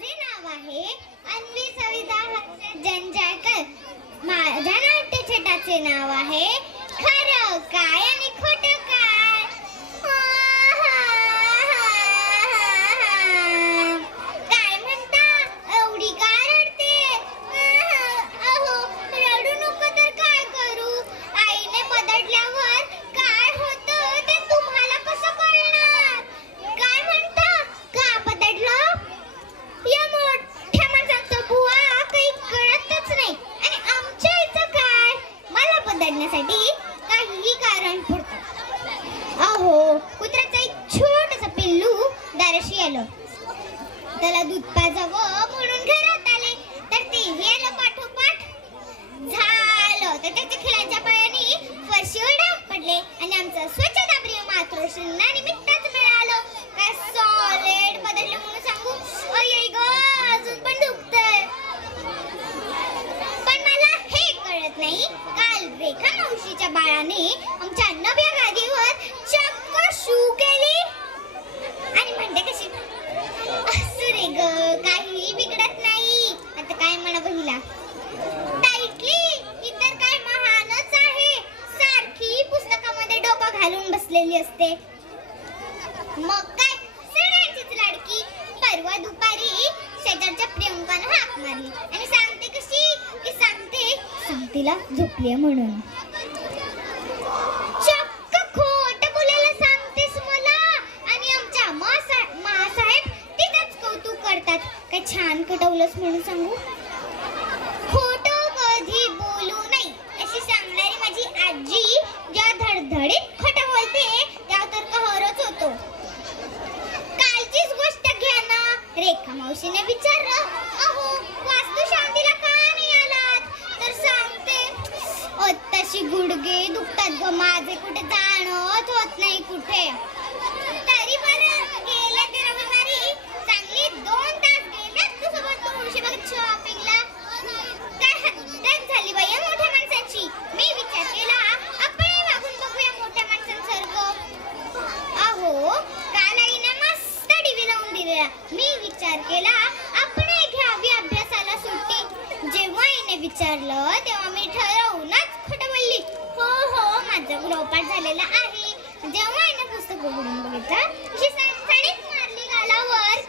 माझे नाव आहे अन्वी सविता जंजाळकर. माझ्या नाट्यछटाचे नाव आहे खरं काय आणि खोटं काय. काय म्हणता, एवढी का रडते? अहो, रडू नको तर काय करू? आईने बदलल्यावर काय होतं ते तुम्हाला कसं कळणार? काय म्हणता, का बदललं? या मोठ्या माणसाचं बुवा काही कळतच नाही. आणि आमच्या आईचं काय? मला बदलण्यासाठी काहीही कारण पुरतं. अहो, कुत्र्याचं एक छोटंसं पिल्लू दाराशी आलं. त्याला दूध पाजावं म्हणून घरात आले, तर तेही आलं पाठोपाठ. झालं तर त्याच्या खिळ्याच्या पायाने फरशीवर डाग पडले आणि आमचं स्वच्छताप्रिय मातृश्रींना निमित्तच मिळालं. काय सॉलिड बदललं म्हणून सांगू? अय ग, अजून पण दुखतंय. पण मला हे कळत नाही, काल रेखा मावशीच्या बाळाने आमच्या नव्या गादीवर चक्क शू केली आणि म्हणते कशी, असू रे ग, काहीही बिघडत नाही. आता काय म्हणा बहिला, टाईटली ही तर काय महानच आहे. सारखी पुस्तकामध्ये डोकं घालून बसलेली असते. मग काय, सगळ्यांचीच लाडकी. परवा दुपारी शेजारच्या प्रियंकानं हाक मारली आणि सांगते कशी, की सांगतेला झोपली म्हणून. चक्क खोट बोलायला सांगतेस मला. आणि आमच्या मासाहेब तिथंच कौतुक करतात. काय छान कटवलंस म्हणून सांगू. खोटं कधी बोलू नाही अशी सांगणारी माझी आजी ज्या धडधडीत खोटं बोलते त्या तर कहरच होतो. कालचीच गोष्ट घ्या ना. रेखा मावशीने विचारलं, अहो वास्तू शांतीला का नाही आलात? तर सांगते, तशी गुडघे दुखतात ग माझे, कुठे जाणत होत नाही कुठे. तरी बरं गेल्या ते रविवारी चांगली 2 तास गेल्यात तुझ्यासोबत तुळशी बघत शॉपिंगला. काय हद्दच झाली बाई या मोठ्या माणसांची. मी विचार केला आपण वागून बघूया मोठ्या माणसांसारखं. अहो, काल आईने मस्त टीव्ही लावून दिलेला. मी विचार केला आपण घ्यावी अभ्यासाला सुट्टी. जेव्हा आईने विचारलं तेव्हा मी ठरवूनच खोटं बोलली. हो माझं गृहपाठ झालेला आहे. जेव्हा आईने पुस्तक उघडून बघितलं, अशी सणसणीत मारली गालावर